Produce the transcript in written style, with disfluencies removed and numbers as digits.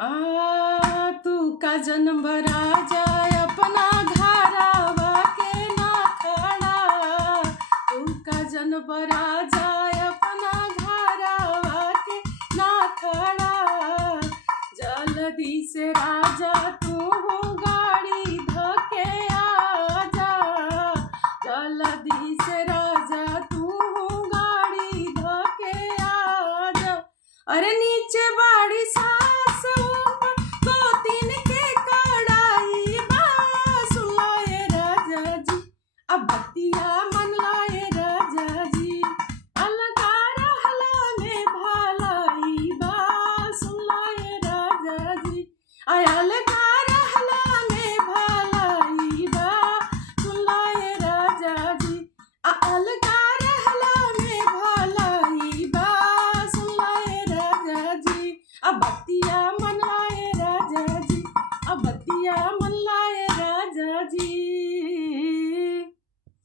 तू का जन्म राजा अपना घरवा के ना खड़ा। तू का जन्म राजा अपना घरवा के ना खड़ा। जल्दी से राजा तू गाड़ी धके आजा। जल्दी से राजा तू गाड़ी धके आजा। अरे नीचे बाड़ी सास ऊपर दो तीन के कड़ाई बा। सुन लाए राजा जी अब बतिया मन लाए राजा जी। अलगा रहला में भलाई बा। सुन लाए राजा जी आय अलगा रहला में भलाई बा। सुन लाए राजा जी अलगा रहला में भलाई बा। सुन लाए राजा जी अब बतिया मन लाए राजा जी। अब बतिया मन लाए राजा जी।